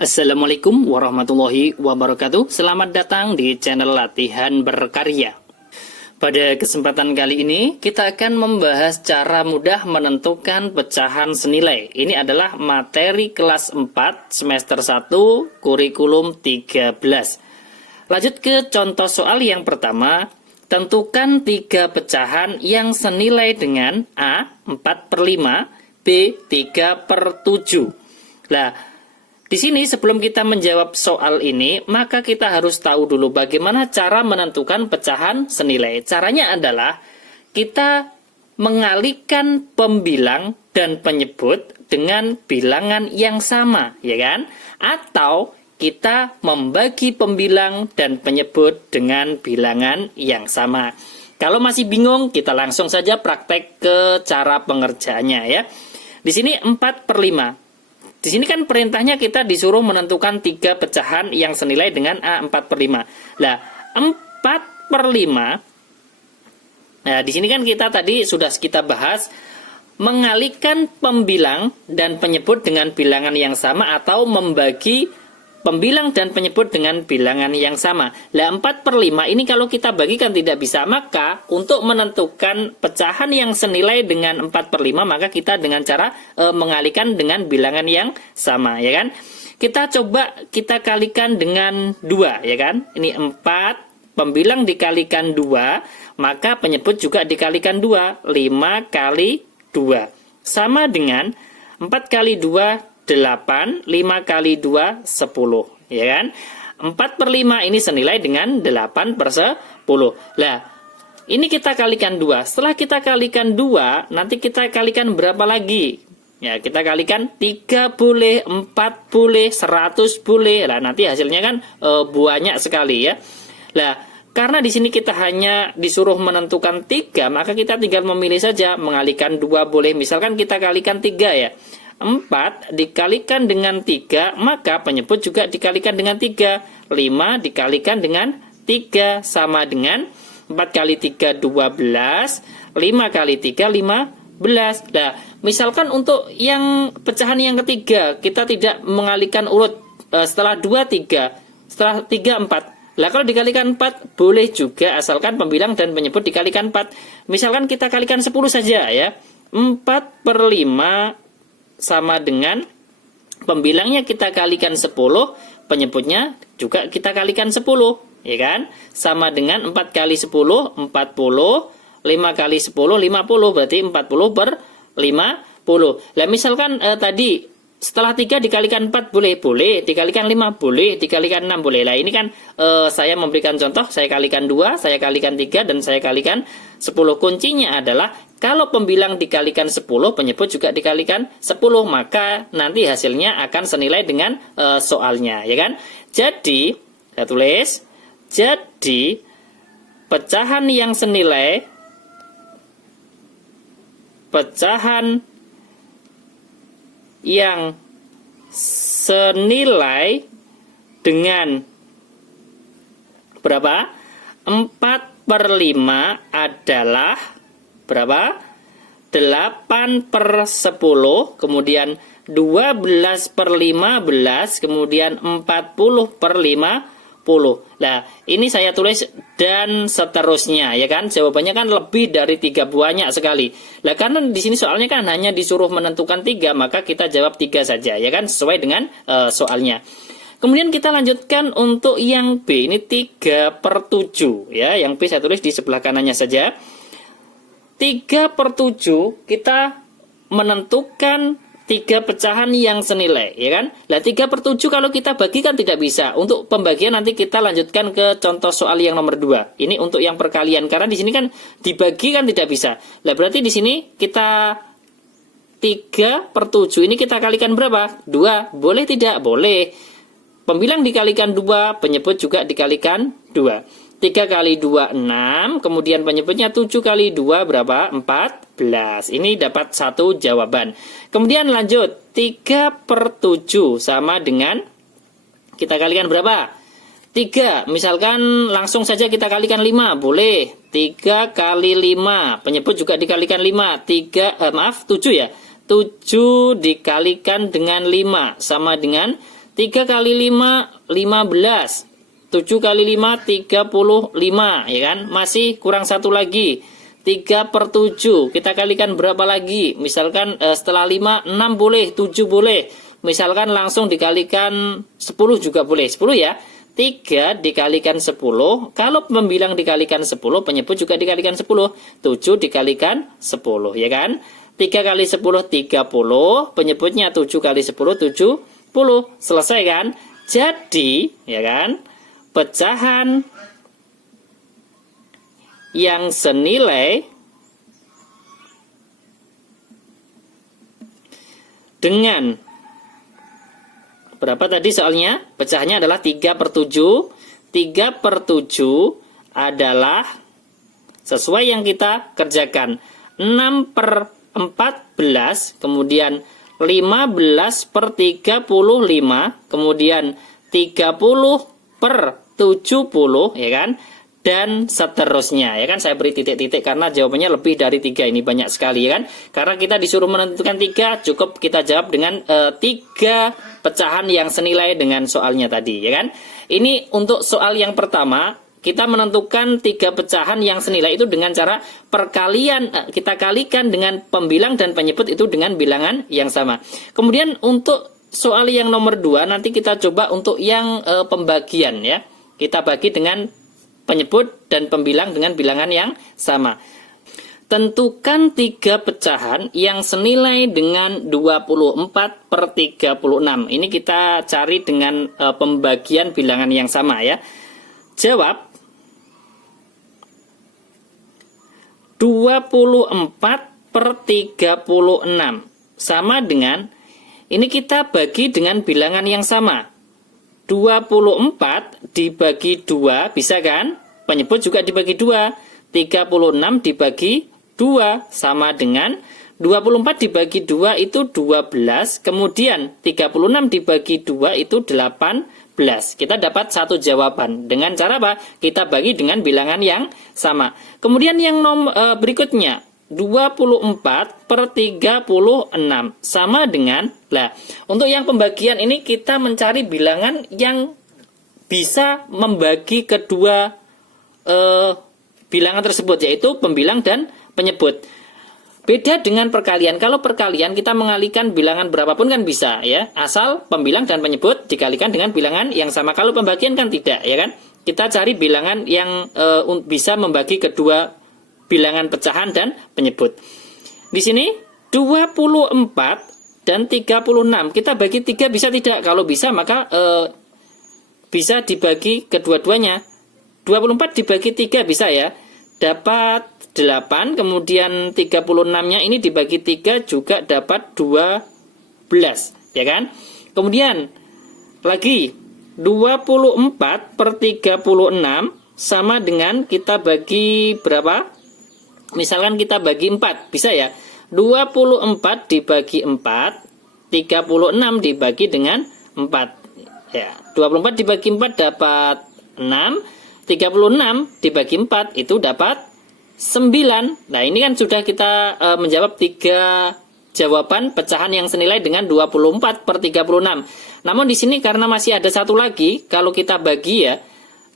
Assalamualaikum warahmatullahi wabarakatuh. Selamat datang di channel Latihan Berkarya. Pada kesempatan kali ini kita akan membahas cara mudah menentukan pecahan senilai. Ini adalah materi kelas 4 semester 1 kurikulum 13. Lanjut ke contoh soal yang pertama. Tentukan 3 pecahan yang senilai dengan A 4/5, B 3/7. Nah, di sini sebelum kita menjawab soal ini, maka kita harus tahu dulu bagaimana cara menentukan pecahan senilai. Caranya adalah kita mengalihkan pembilang dan penyebut dengan bilangan yang sama, ya kan? Atau kita membagi pembilang dan penyebut dengan bilangan yang sama. Kalau masih bingung, kita langsung saja praktek ke cara pengerjaannya ya. Di sini 4/5. Di sini kan perintahnya kita disuruh menentukan 3 pecahan yang senilai dengan A 4/5. Nah, 4/5. Nah, di sini kan kita tadi sudah kita bahas mengalihkan pembilang dan penyebut dengan bilangan yang sama atau membagi pembilang dan penyebut dengan bilangan yang sama. Nah, 4/5 ini kalau kita bagikan tidak bisa, maka untuk menentukan pecahan yang senilai dengan 4/5, maka kita dengan cara mengalihkan dengan bilangan yang sama, ya kan? Kita coba kita kalikan dengan 2, ya kan? Ini 4, pembilang dikalikan 2, maka penyebut juga dikalikan 2, 5 kali 2. Sama dengan 4 kali 2, 8, 5 kali 2, 10, ya kan? 4/5 ini senilai dengan 8/10. Nah, ini kita kalikan 2. Setelah kita kalikan 2, nanti kita kalikan berapa lagi? Ya, kita kalikan 3 boleh, 4 boleh, 100 boleh. Nah, nanti hasilnya kan banyak sekali ya. Nah, karena di sini kita hanya disuruh menentukan 3, maka kita tinggal memilih saja mengalihkan 2 boleh. Misalkan kita kalikan 3 ya. 4 dikalikan dengan 3, maka penyebut juga dikalikan dengan 3. 5 dikalikan dengan 3 sama dengan 4 kali 3, 12. 5 kali 3, 15. Nah, misalkan untuk yang pecahan yang ketiga, kita tidak mengalihkan urut setelah 2, 3. Setelah 3, 4. Lah kalau dikalikan 4, boleh juga asalkan pembilang dan penyebut dikalikan 4. Misalkan kita kalikan 10 saja ya. 4/5 sama dengan pembilangnya kita kalikan 10, penyebutnya juga kita kalikan 10, ya kan? Sama dengan 4 kali 10, 40, 5 kali 10, 50, berarti 40/50. Nah, misalkan tadi setelah 3 dikalikan 4 boleh, dikalikan 5 boleh, dikalikan 6 boleh. Nah, ini kan saya memberikan contoh, saya kalikan 2, saya kalikan 3, dan saya kalikan 10. Kuncinya adalah kalau pembilang dikalikan 10, penyebut juga dikalikan 10, maka nanti hasilnya akan senilai dengan soalnya, ya kan? Jadi, saya tulis, jadi pecahan yang senilai dengan berapa? 4/5 adalah berapa? 8/10, kemudian 12/15, kemudian 40/50. Nah, ini saya tulis dan seterusnya, ya kan? Jawabannya kan lebih dari 3, banyak sekali. Nah, karena di sini soalnya kan hanya disuruh menentukan 3, maka kita jawab 3 saja, ya kan? Sesuai dengan soalnya. Kemudian kita lanjutkan untuk yang B, ini 3/7, ya. Yang B saya tulis di sebelah kanannya saja. 3/7 kita menentukan 3 pecahan yang senilai, ya kan? Nah, 3/7 kalau kita bagikan tidak bisa. Untuk pembagian nanti kita lanjutkan ke contoh soal yang nomor 2. Ini untuk yang perkalian, karena di sini kan dibagi kan tidak bisa. Nah, berarti di sini kita 3/7 ini kita kalikan berapa? 2. Boleh tidak? Boleh. Pembilang dikalikan 2, penyebut juga dikalikan 2. 3 kali 2, 6. Kemudian penyebutnya 7 kali 2 berapa? 14. Ini dapat 1 jawaban. Kemudian lanjut. 3/7 sama dengan, kita kalikan berapa? 3. Misalkan langsung saja kita kalikan 5. Boleh. 3 kali 5. Penyebut juga dikalikan 5. 7 ya. 7 dikalikan dengan 5 sama dengan 3 kali 5, 15. 7 kali 5, 35, ya kan? Masih kurang satu lagi. 3/7. Kita kalikan berapa lagi? Misalkan setelah 5, 6 boleh, 7 boleh. Misalkan langsung dikalikan 10 juga boleh. 10 ya. 3 dikalikan 10. Kalau pembilang dikalikan 10, penyebut juga dikalikan 10. 7 dikalikan 10, ya kan? 3 kali 10, 30. Penyebutnya 7 kali 10, 70. Selesai kan? Jadi, ya kan? Pecahan yang senilai dengan berapa tadi soalnya? Pecahannya adalah 3/7. 3/7 adalah sesuai yang kita kerjakan. 6/14, kemudian 15/35, kemudian 30/70, ya kan? Dan seterusnya, ya kan? Saya beri titik-titik karena jawabannya lebih dari 3, ini banyak sekali, ya kan? Karena kita disuruh menentukan 3, cukup kita jawab dengan 3 pecahan yang senilai dengan soalnya tadi, ya kan? Ini untuk soal yang pertama, kita menentukan 3 pecahan yang senilai itu dengan cara perkalian, kita kalikan dengan pembilang dan penyebut itu dengan bilangan yang sama. Kemudian untuk soal yang nomor 2, nanti kita coba untuk yang pembagian, ya. Kita bagi dengan penyebut dan pembilang dengan bilangan yang sama. Tentukan 3 pecahan yang senilai dengan 24/36. Ini kita cari dengan pembagian bilangan yang sama, ya. Jawab 24/36 sama dengan, ini kita bagi dengan bilangan yang sama. 24 dibagi 2, bisa kan? Penyebut juga dibagi 2. 36 dibagi 2 sama dengan 24 dibagi 2 itu 12, kemudian 36 dibagi 2 itu 18. Kita dapat satu jawaban. Dengan cara apa? Kita bagi dengan bilangan yang sama. Kemudian yang berikutnya, 24/36 sama dengan, untuk yang pembagian ini kita mencari bilangan yang bisa membagi kedua bilangan tersebut, yaitu pembilang dan penyebut. Beda dengan perkalian. Kalau perkalian kita mengalihkan bilangan berapapun kan bisa, ya, asal pembilang dan penyebut dikalikan dengan bilangan yang sama. Kalau pembagian kan tidak, ya kan? Kita cari bilangan yang bisa membagi kedua bilangan pecahan dan penyebut. Di sini 24 dan 36. Kita bagi 3 bisa tidak? Kalau bisa maka bisa dibagi kedua-duanya. 24 dibagi 3 bisa, ya. Dapat 8, kemudian 36-nya ini dibagi 3 juga dapat 12, ya kan? Kemudian lagi 24/36 sama dengan kita bagi berapa? Misalkan kita bagi 4, bisa ya? 24 dibagi 4, 36 dibagi dengan 4. Ya, 24 dibagi 4 dapat 6, 36 dibagi 4 itu dapat 9. Nah, ini kan sudah kita menjawab 3 jawaban pecahan yang senilai dengan 24/36. Namun di sini karena masih ada satu lagi, kalau kita bagi, ya,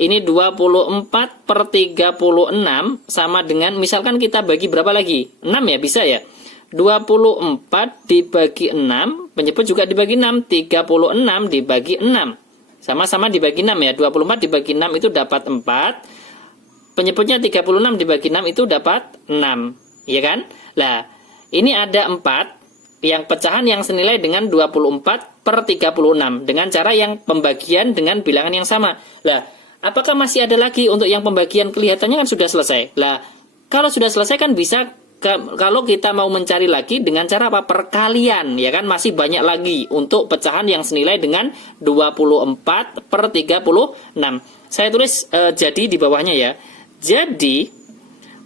ini 24/36 sama dengan, misalkan kita bagi berapa lagi? 6, ya, bisa ya. 24 dibagi 6, penyebut juga dibagi 6, 36 dibagi 6. Sama-sama dibagi 6, ya. 24 dibagi 6 itu dapat 4. Penyebutnya 36 dibagi 6 itu dapat 6, ya kan? Lah, ini ada 4 yang pecahan yang senilai dengan 24/36 dengan cara yang pembagian dengan bilangan yang sama. Lah, apakah masih ada lagi untuk yang pembagian? Kelihatannya kan sudah selesai. Lah, kalau sudah selesai kan bisa, kalau kita mau mencari lagi dengan cara apa? Perkalian, ya kan? Masih banyak lagi untuk pecahan yang senilai dengan 24/36. Saya tulis jadi di bawahnya, ya. Jadi,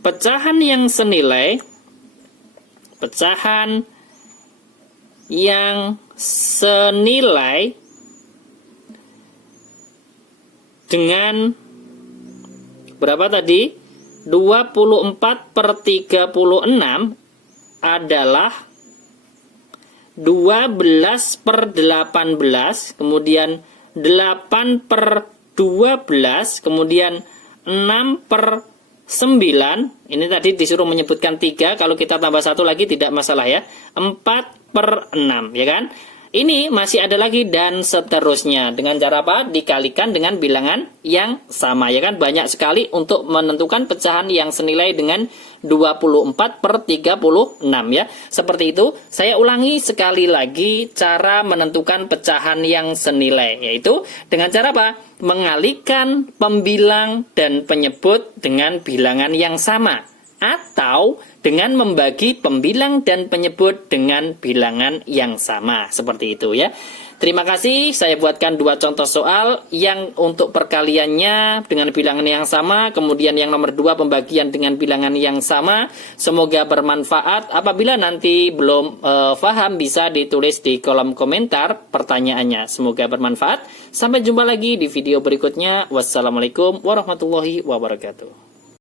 pecahan yang senilai dengan berapa tadi? 24/36 adalah 12/18, kemudian 8/12, kemudian 6/9. Ini tadi disuruh menyebutkan 3, kalau kita tambah 1 lagi tidak masalah ya. 4/6, ya kan? Ini masih ada lagi dan seterusnya. Dengan cara apa? Dikalikan dengan bilangan yang sama, ya kan? Banyak sekali untuk menentukan pecahan yang senilai dengan 24/36 ya. Seperti itu. Saya ulangi sekali lagi cara menentukan pecahan yang senilai, yaitu dengan cara apa? Mengalihkan pembilang dan penyebut dengan bilangan yang sama, atau dengan membagi pembilang dan penyebut dengan bilangan yang sama. Seperti itu ya. Terima kasih, saya buatkan 2 contoh soal yang untuk perkaliannya dengan bilangan yang sama, kemudian yang nomor 2 pembagian dengan bilangan yang sama. Semoga bermanfaat. Apabila nanti belum paham, bisa ditulis di kolom komentar pertanyaannya. Semoga bermanfaat. Sampai jumpa lagi di video berikutnya. Wassalamualaikum warahmatullahi wabarakatuh.